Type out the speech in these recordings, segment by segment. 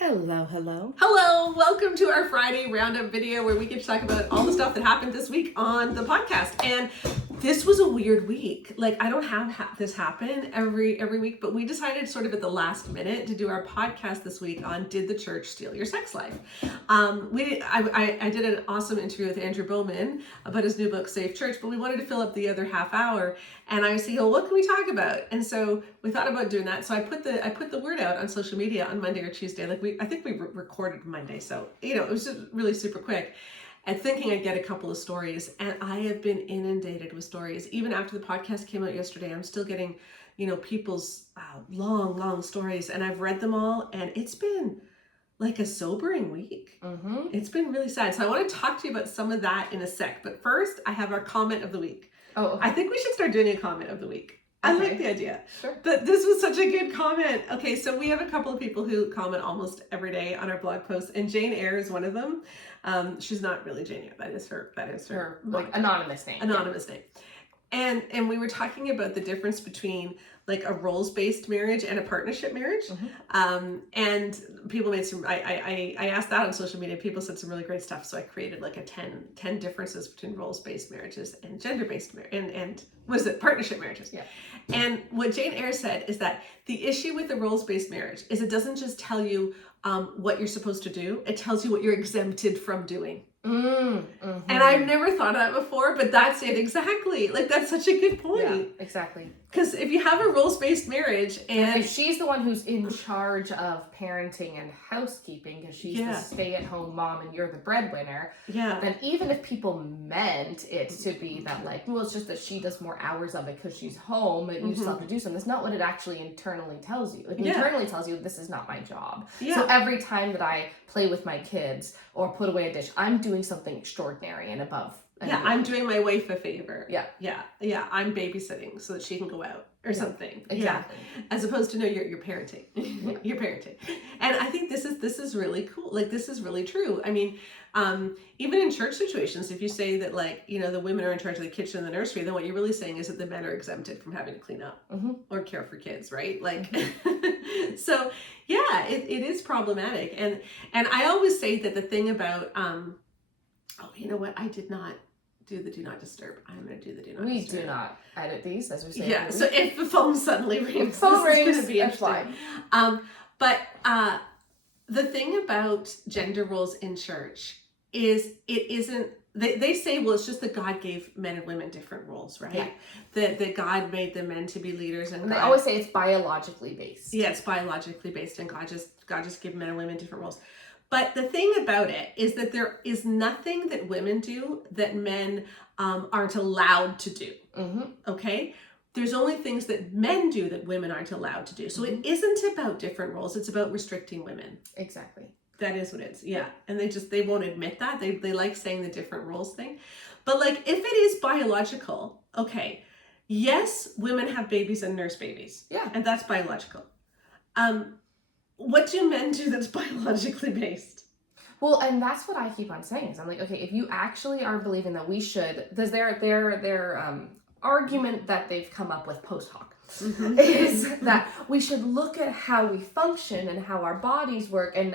Hello, hello. Hello, welcome to our Friday roundup video where we get to talk about all the stuff that happened this week on the podcast. And this was a weird week. Like, I don't have this happen every week, but we decided sort of at the last minute to do our podcast this week on Did the Church Steal Your Sex Life? I did an awesome interview with Andrew Bowman about his new book, Safe Church, but we wanted to fill up the other half hour. And I was thinking, well, what can we talk about? And so we thought about doing that. So I put the word out on social media on Monday or Tuesday. I think we recorded Monday. So, it was just really super quick. And thinking I'd get a couple of stories. And I have been inundated with stories. Even after the podcast came out yesterday, I'm still getting, people's long stories. And I've read them all. And it's been like a sobering week. Mm-hmm. It's been really sad. So I want to talk to you about some of that in a sec. But first, I have our comment of the week. Oh, okay. I think we should start doing a comment of the week. I like the idea. Sure. But this was such a good comment. Okay, so we have a couple of people who comment almost every day on our blog posts, and Jane Eyre is one of them. She's not really Jane Eyre. That is her like anonymous name. Name. And we were talking about the difference between like a roles-based marriage and a partnership marriage. Mm-hmm. And people made some, I asked that on social media. People said some really great stuff. So I created like a 10 differences between roles-based marriages and gender-based and partnership marriages. Yeah. And what Jane Eyre said is that the issue with the roles-based marriage is it doesn't just tell you what you're supposed to do. It tells you what you're exempted from doing. Mm-hmm. And I've never thought of that before, but that's it exactly. Like, that's such a good point. Yeah, exactly. Because if you have a roles-based marriage and if she's the one who's in charge of parenting and housekeeping, because she's the stay-at-home mom and you're the breadwinner, then even if people meant it to be that like, well, it's just that she does more hours of it because she's home and you still have to do something, that's not what it actually internally tells you. It internally tells you this is not my job. Yeah. So every time that I play with my kids or put away a dish, I'm doing something extraordinary and above. I'm doing my wife a favor. Yeah. I'm babysitting so that she can go out or something. Exactly. Yeah. As opposed to you're parenting. You're parenting. And I think this is really cool. Like, this is really true. I mean, even in church situations, if you say that like, the women are in charge of the kitchen and the nursery, then what you're really saying is that the men are exempted from having to clean up or care for kids, right? Like, so yeah, it is problematic. And I always say that the thing about, you know what? I did not do the do not disturb. I'm going to do the do not disturb. We do not edit these, as we say. Yeah, so if the phone suddenly rings, this is going to be interesting. But the thing about gender roles in church is it isn't, they say, well, it's just that God gave men and women different roles, right? Yeah. That God made the men to be leaders. And they always say it's biologically based. Yeah, it's biologically based, and God just gave men and women different roles. But the thing about it is that there is nothing that women do that men aren't allowed to do. Mm-hmm. Okay? There's only things that men do that women aren't allowed to do. So it isn't about different roles. It's about restricting women. Exactly. That is what it is. Yeah. And they won't admit that. They like saying the different roles thing. But like, if it is biological, okay, yes, women have babies and nurse babies. Yeah. And that's biological. What do men do that's biologically based? Well, and that's what I keep on saying is I'm like, okay, if you actually are believing that we should, there's their argument that they've come up with post hoc is that we should look at how we function and how our bodies work, and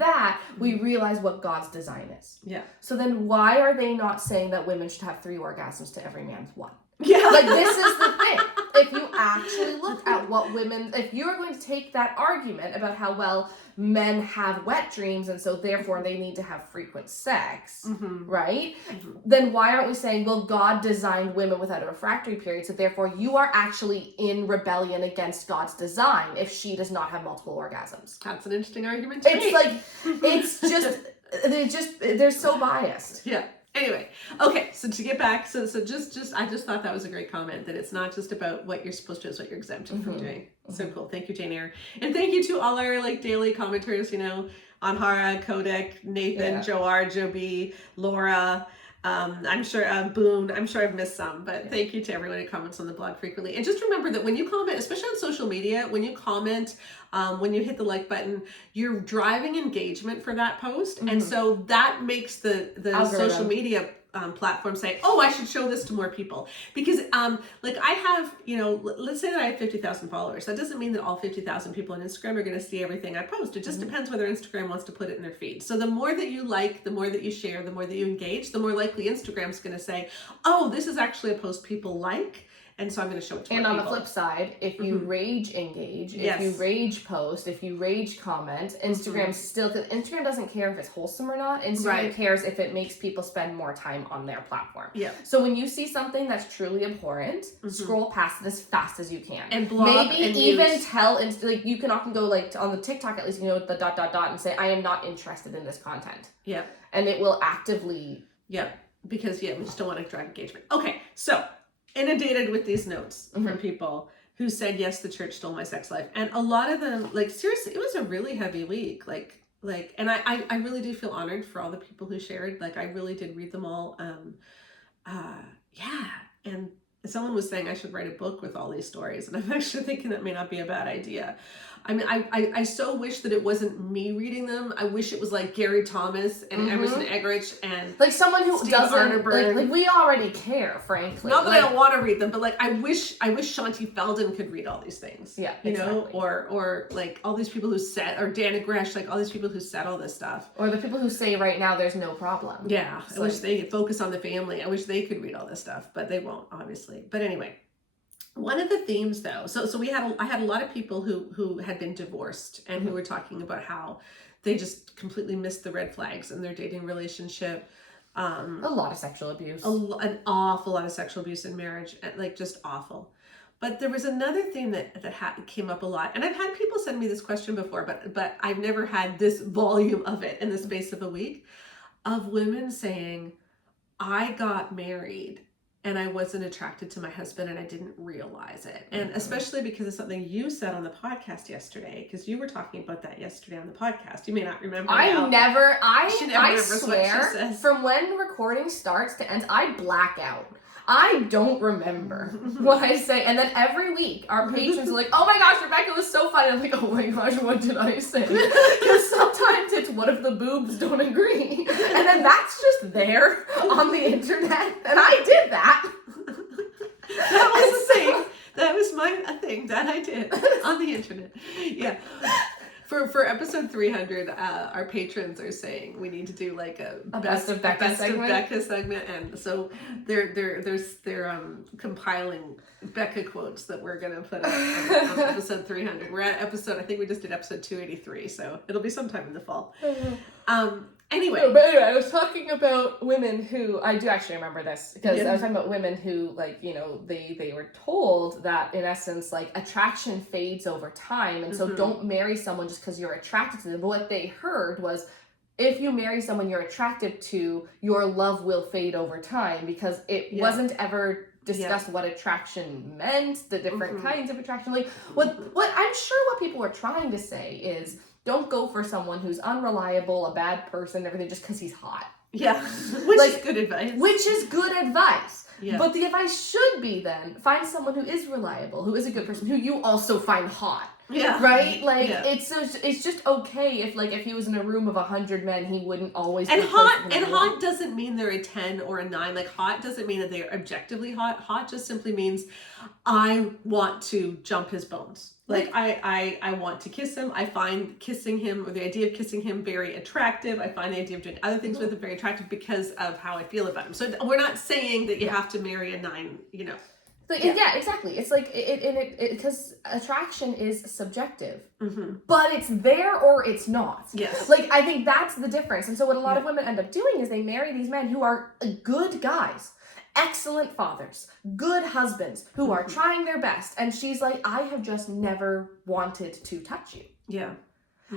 that we realize what God's design is. Yeah. So then why are they not saying that women should have 3 orgasms to every man's 1? Yeah. Like, this is the thing. If you actually look at what women, if you're going to take that argument about how, well, men have wet dreams and so therefore they need to have frequent sex, right? Then why aren't we saying, well, God designed women without a refractory period, so therefore you are actually in rebellion against God's design if she does not have multiple orgasms? That's an interesting argument to make. They're so biased. Yeah. Anyway, okay, so to get back, so just I just thought that was a great comment, that it's not just about what you're supposed to do, it's what you're exempted from doing. So cool. Thank you, Jane Eyre. And thank you to all our like daily commenters, Anhara, Kodak, Nathan, Joe R, Joe B, Laura, I'm sure Boone, I'm sure I've missed some, but thank you to everyone who comments on the blog frequently. And just remember that when you comment, especially on social media, when you comment, when you hit the like button, you're driving engagement for that post. And so that makes the social media platform say, oh, I should show this to more people. Because like I have, let's say that I have 50,000 followers. That doesn't mean that all 50,000 people on Instagram are going to see everything I post. It just depends whether Instagram wants to put it in their feed. So the more that you like, the more that you share, the more that you engage, the more likely Instagram's going to say, oh, this is actually a post people like. And so I'm going to show it to more people. And on the flip side, if you rage engage, if you rage post, if you rage comment, Instagram still, because Instagram doesn't care if it's wholesome or not. Instagram cares if it makes people spend more time on their platform. Yeah. So when you see something that's truly abhorrent, scroll past it as fast as you can. And block maybe and even mute. tell, like you can often go like on the TikTok at least, with the ... and say, I am not interested in this content. Yeah. And it will actively. Yeah. Because we just don't want to drive engagement. Okay. So inundated with these notes from people who said, yes, the church stole my sex life. And a lot of them, like, seriously, it was a really heavy week. And I really do feel honored for all the people who shared. Like, I really did read them all. Yeah. And someone was saying I should write a book with all these stories. And I'm actually thinking that may not be a bad idea. I mean, I so wish that it wasn't me reading them. I wish it was like Gary Thomas and Emerson Eggerichs and like someone who Steve doesn't Arterburn. like we already care, frankly. Not that I don't want to read them, but like I wish Shanti Feldon could read all these things. Yeah, exactly. or like all these people who said, or Dana Gresh, like all these people who said all this stuff. Or the people who say right now there's no problem. Yeah, I wish they could focus on the family. I wish they could read all this stuff, but they won't, obviously. But anyway. One of the themes, though, so I had a lot of people who had been divorced and who were talking about how they just completely missed the red flags in their dating relationship. A lot of sexual abuse. An awful lot of sexual abuse in marriage, like just awful. But there was another thing that came up a lot, and I've had people send me this question before, but I've never had this volume of it in the space of a week, of women saying, I got married and I wasn't attracted to my husband and I didn't realize it. And especially because of something you said on the podcast yesterday, because you were talking about that yesterday on the podcast. You may not remember. I I swear, from when recording starts to ends, I black out. I don't remember what I say. And then every week, our patrons are like, oh my gosh, Rebecca was so funny. I'm like, oh my gosh, what did I say? Because sometimes it's what if the boobs don't agree? And then that's just there on the internet. And I did that. That was the thing. That was a thing that I did on the internet. Yeah. For episode 300, our patrons are saying we need to do like a best of Becca segment, and so they're compiling Becca quotes that we're gonna put up on episode 300. We're at I think we just did episode 283, so it'll be sometime in the fall. Anyway, I was talking about women who, I do actually remember this, because I was talking about women who, like, they were told that, in essence, like, attraction fades over time, and so don't marry someone just because you're attracted to them. But what they heard was, if you marry someone you're attracted to, your love will fade over time, because it wasn't ever discussed what attraction meant, the different kinds of attraction. Like, what I'm sure what people were trying to say is, don't go for someone who's unreliable, a bad person, everything, just because he's hot. Yeah, which is good advice. Which is good advice. Yeah. But the advice should be then, find someone who is reliable, who is a good person, who you also find hot. Yeah. Right? Like, it's just okay if he was in a room of 100 men, he wouldn't always be hot doesn't mean they're a 10 or a 9. Like, hot doesn't mean that they're objectively hot. Hot just simply means I want to jump his bones. Like, I want to kiss him. I find kissing him, or the idea of kissing him, very attractive. I find the idea of doing other things with him very attractive because of how I feel about him. So we're not saying that you have to marry a 9, Yeah, exactly. It's like because attraction is subjective, but it's there or it's not. Yes. Like, I think that's the difference. And so what a lot of women end up doing is they marry these men who are good guys, excellent fathers, good husbands, who are trying their best. And she's like, I have just never wanted to touch you. Yeah.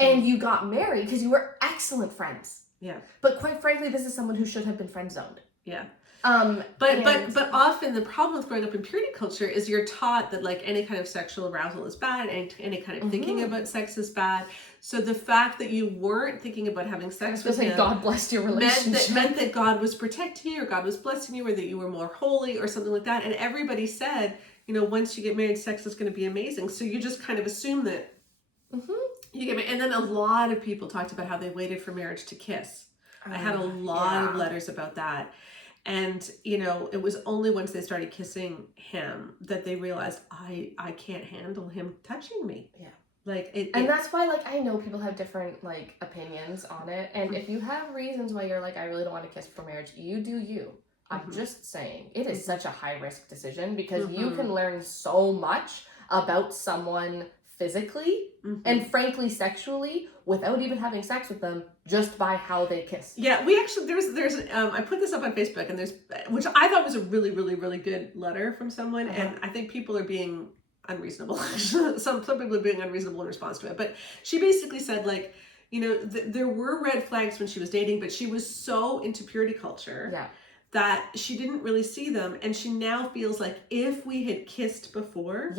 And you got married because you were excellent friends. Yeah. But quite frankly, this is someone who should have been friend zoned. Yeah. But often the problem with growing up in purity culture is you're taught that, like, any kind of sexual arousal is bad, and any kind of thinking about sex is bad. So the fact that you weren't thinking about having sex with him, God blessed your relationship, meant that God was protecting you, or God was blessing you, or that you were more holy, or something like that. And everybody said, once you get married, sex is going to be amazing. So you just kind of assume that you get married. And then a lot of people talked about how they waited for marriage to kiss. I had a lot of letters about that. And, you know, it was only once they started kissing him that they realized I can't handle him touching me. Yeah. Like and that's why, like, I know people have different, like, opinions on it. And if you have reasons why you're like, I really don't want to kiss before marriage, you do you. I'm just saying, it is such a high risk decision because you can learn so much about someone physically and frankly sexually without even having sex with them just by how they kiss. Yeah, we actually there's I put this up on Facebook, and which I thought was a really, really, really good letter from someone, and I think people are being unreasonable. Some people are being unreasonable in response to it, but she basically said, like, you know, there were red flags when she was dating, but she was so into purity culture that she didn't really see them, and she now feels like if we had kissed before,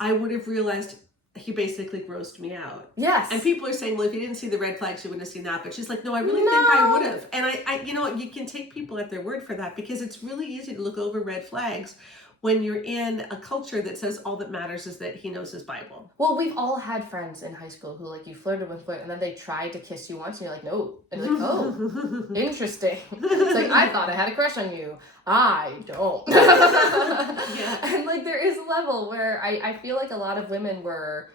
I would have realized he basically grossed me out. Yes. And people are saying, well, if you didn't see the red flags, you wouldn't have seen that. But she's like, no, I really think I would have. And I, you know, you can take people at their word for that, because it's really easy to look over red flags when you're in a culture that says all that matters is that he knows his Bible. Well, we've all had friends in high school who, like, you flirted with, and then they tried to kiss you once, and you're like, no. And you're like, oh, interesting. It's like, I thought I had a crush on you. I don't. And, like, there is a level where I feel like a lot of women were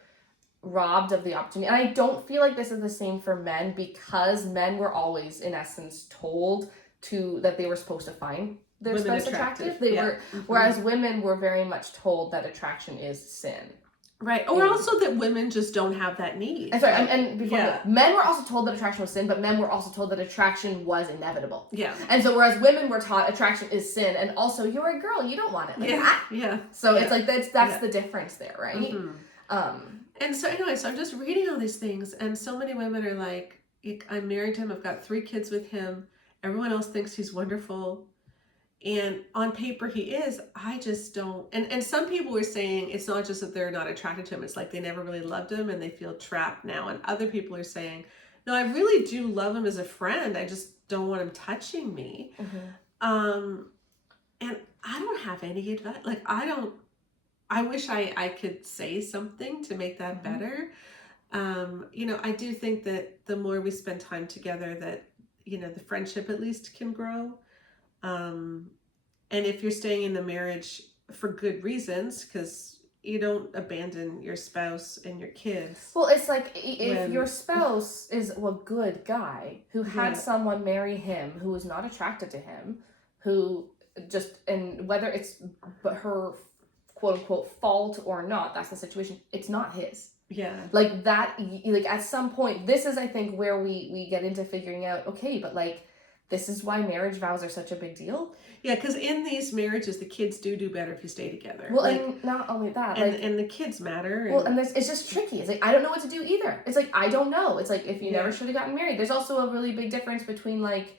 robbed of the opportunity. And I don't feel like this is the same for men, because men were always, in essence, told that they were supposed to find their spouse attractive. They were, whereas women were very much told that attraction is sin. Right. Or also that women just don't have that need. And sorry, and before men were also told that attraction was sin, but men were also told that attraction was inevitable. Yeah. And so whereas women were taught attraction is sin, and also you're a girl, you don't want it like that. Yeah. So it's like that's the difference there, right? And so anyway, so I'm just reading all these things, and so many women are like, I'm married to him, I've got 3 kids with him, everyone else thinks he's wonderful. And on paper he is, I just don't. And some people were saying it's not just that they're not attracted to him, it's like they never really loved him and they feel trapped now. And other people are saying, no, I really do love him as a friend, I just don't want him touching me. And I don't have any advice. Like, I wish I could say something to make that better. You know, I do think that the more we spend time together, that, you know, the friendship at least can grow. And if you're staying in the marriage for good reasons, because you don't abandon your spouse and your kids. Well, it's like if your spouse is a good guy who had someone marry him who was not attracted to him, who just, and whether it's her quote unquote fault or not, that's the situation. It's not his. Yeah. Like that, like at some point, this is, I think, where we get into figuring out, okay, but like, this is why marriage vows are such a big deal. Yeah, because in these marriages, the kids do better if you stay together. Well, like, and not only that, and the kids matter. And it's just tricky. It's like, I don't know what to do either. It's like, I don't know. It's like, if you never should have gotten married. There's also a really big difference between, like,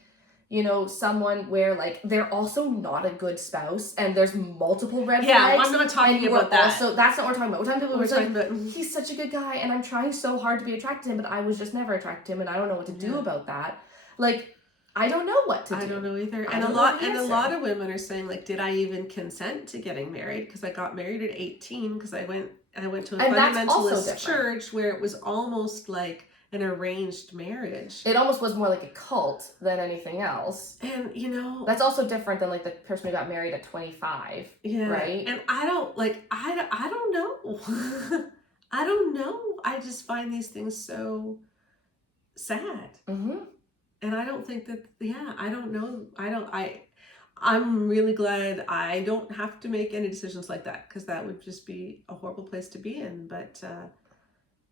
you know, someone where, like, they're also not a good spouse and there's multiple red flags. Yeah, I'm not talking about that. Also, that's not what we're talking about. We're talking about people who are like, he's such a good guy and I'm trying so hard to be attracted to him, but I was just never attracted to him and I don't know what to do about that. Like, I don't know what to do. I don't know either. And a lot of women are saying, like, did I even consent to getting married? Because I got married at 18 because I went to a fundamentalist church where it was almost like an arranged marriage. It almost was more like a cult than anything else. And, you know, that's also different than, like, the person who got married at 25. Yeah. Right? And I don't know. I don't know. I just find these things so sad. And I don't think that, I don't know. I'm really glad I don't have to make any decisions like that, because that would just be a horrible place to be in. But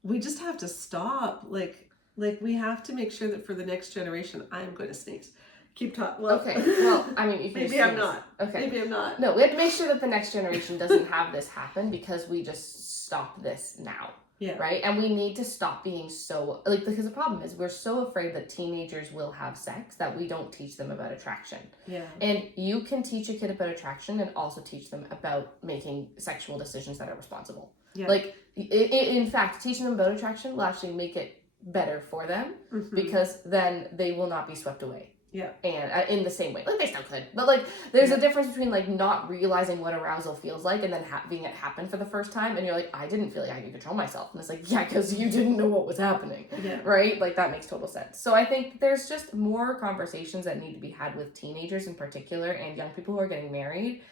we just have to stop. Like we have to make sure that for the next generation, I'm going to sneeze. Keep talking. Well, okay. Well, I mean, you can maybe I'm not. Okay. Maybe I'm not. No, we have to make sure that the next generation doesn't have this happen, because we just stop this now. Yeah. Right? And we need to stop being so, like, because the problem is we're so afraid that teenagers will have sex that we don't teach them about attraction. Yeah. And you can teach a kid about attraction and also teach them about making sexual decisions that are responsible. Yeah. Like, in fact, teaching them about attraction will actually make it better for them, because then they will not be swept away. Yeah. And in the same way, like they still could, but like there's a difference between like not realizing what arousal feels like and then having it happen for the first time, and you're like, I didn't feel like I could control myself, and it's like, yeah, because you didn't know what was happening, right? Like that makes total sense. So I think there's just more conversations that need to be had with teenagers in particular and young people who are getting married,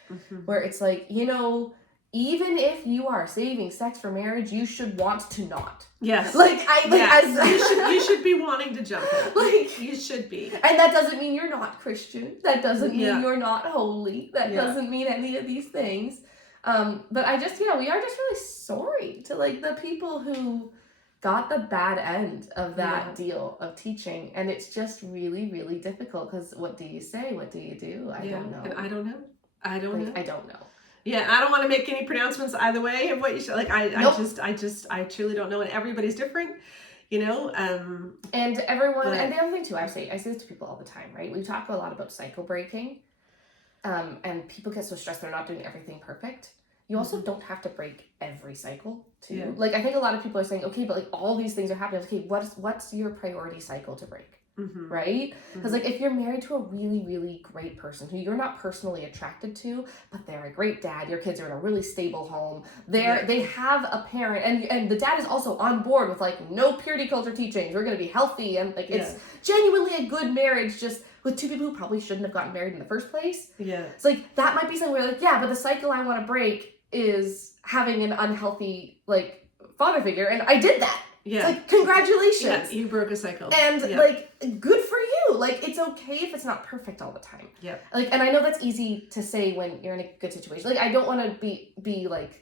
where it's like, you know, even if you are saving sex for marriage, you should want to not. Yes. You should be wanting to jump in. Like you should be. And that doesn't mean you're not Christian. That doesn't mean you're not holy. That doesn't mean any of these things. But I just, we are just really sorry to like the people who got the bad end of that deal of teaching. And it's just really, really difficult because what do you say? What do you do? I don't know. And I don't know. I don't know. Yeah, I don't want to make any pronouncements either way of what you should, like, I truly don't know, and everybody's different, you know, and everyone, and the other thing too, I say this to people all the time, right? We talk a lot about cycle breaking, and people get so stressed they're not doing everything perfect. You also don't have to break every cycle too. Yeah. Like, I think a lot of people are saying, okay, but like all these things are happening. Okay, what's your priority cycle to break? Right? Because like if you're married to a really, really great person who you're not personally attracted to, but they're a great dad, your kids are in a really stable home, they have a parent, and the dad is also on board with like no purity culture teachings, we're going to be healthy, and like it's genuinely a good marriage just with two people who probably shouldn't have gotten married in the first place. It's like that might be something where like, yeah, but the cycle I want to break is having an unhealthy like father figure, and I did that. It's like, congratulations. Yeah, you broke a cycle. And like, good for you. Like, it's okay if it's not perfect all the time. Yeah. Like, and I know that's easy to say when you're in a good situation. Like, I don't want to be like,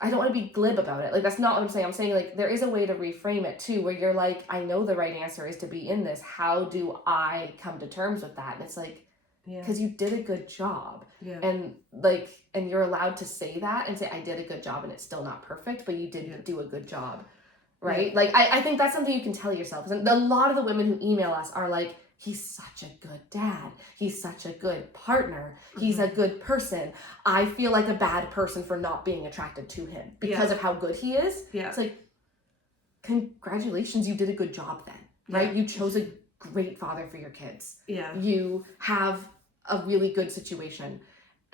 I don't want to be glib about it. Like, that's not what I'm saying. I'm saying, like, there is a way to reframe it, too, where you're like, I know the right answer is to be in this. How do I come to terms with that? And it's like, because you did a good job. And, like, and you're allowed to say that and say, I did a good job and it's still not perfect, but you did do a good job. Right? Like, I think that's something you can tell yourself. And a lot of the women who email us are like, he's such a good dad. He's such a good partner. He's a good person. I feel like a bad person for not being attracted to him because of how good he is. It's like, congratulations, you did a good job then, right? You chose a great father for your kids. You have a really good situation.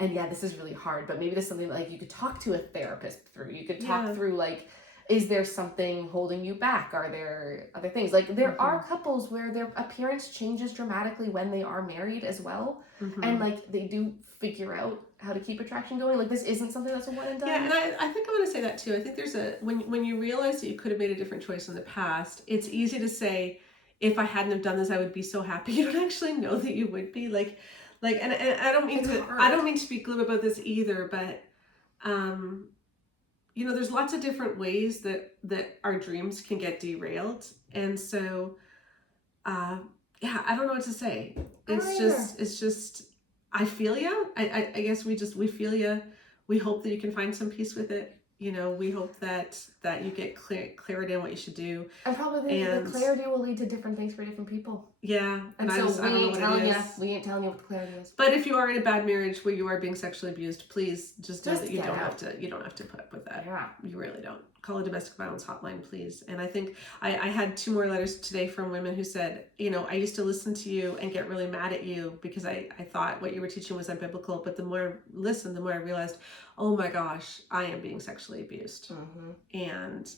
And this is really hard, but maybe there's something that, like, you could talk to a therapist through. You could talk through, like, is there something holding you back? Are there other things? Like, there are couples where their appearance changes dramatically when they are married as well. And, like, they do figure out how to keep attraction going. Like, this isn't something that's a one and done. Yeah, and I think I want to say that, too. I think there's when you realize that you could have made a different choice in the past, it's easy to say, if I hadn't have done this, I would be so happy. You don't actually know that you would be. Like, and I don't mean to be glib about this either, but, you know, there's lots of different ways that our dreams can get derailed. And so, I don't know what to say. It's just, I feel ya. I guess we feel ya. We hope that you can find some peace with it. You know, we hope that you get clarity on what you should do. And probably the clarity will lead to different things for different people. Yeah. And so we ain't telling you what the clarity is. But if you are in a bad marriage where you are being sexually abused, please just know that you don't have to put up with that. Yeah. You really don't. Call a domestic violence hotline, please. And I think I had 2 more letters today from women who said, you know, I used to listen to you and get really mad at you because I thought what you were teaching was unbiblical. But the more I listened, the more I realized, oh my gosh, I am being sexually abused. And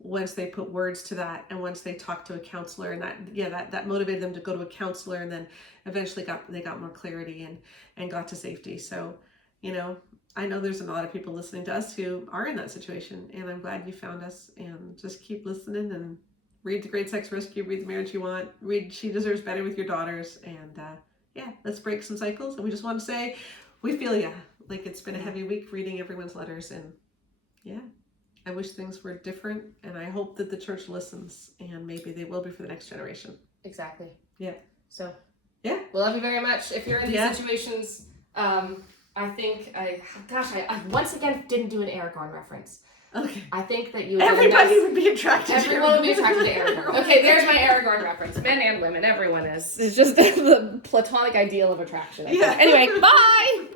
once they put words to that, and once they talked to a counselor, and that motivated them to go to a counselor, and then eventually they got more clarity and got to safety. So, you know, I know there's a lot of people listening to us who are in that situation, and I'm glad you found us. And just keep listening and read The Great Sex Rescue, read The Marriage You Want, read She Deserves Better with your daughters, and let's break some cycles. And we just want to say, we feel ya. Like, it's been a heavy week reading everyone's letters, and I wish things were different, and I hope that the church listens, and maybe they will be for the next generation. Exactly. Yeah. So, we love you very much. If you're in these situations, I think I once again didn't do an Aragorn reference. Okay. I think that you would be attracted to Everyone would be attracted to Aragorn. Okay, there's my Aragorn reference. Men and women, everyone is. It's just the platonic ideal of attraction. Anyway, bye!